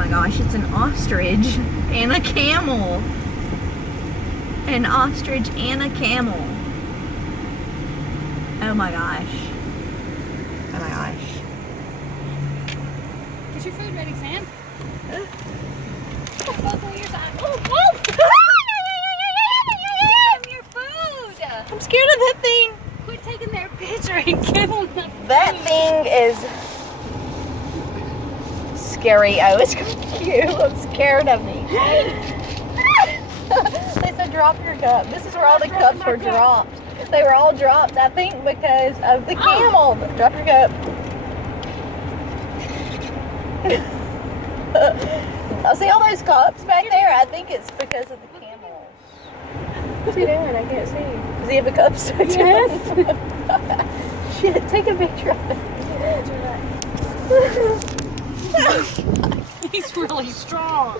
my gosh, it's an ostrich and a camel. An ostrich and a camel. Oh my gosh. Oh my gosh. Get your food ready, Sam. Both on your side. Oh! Give him your food! I'm scared of that thing. Quit taking their picture and give them the food. That thing is scary. Oh, it's cute. I'm scared of me. They said drop your cup. This is where all the cups were dropped. They were all dropped, I think, because of the camel. Drop your cup. I see all those cups back there. I think it's because of the camel. What's he doing? I can't see. Does he have a cup stuck? Yes. Shit, take a picture of it. He's really strong.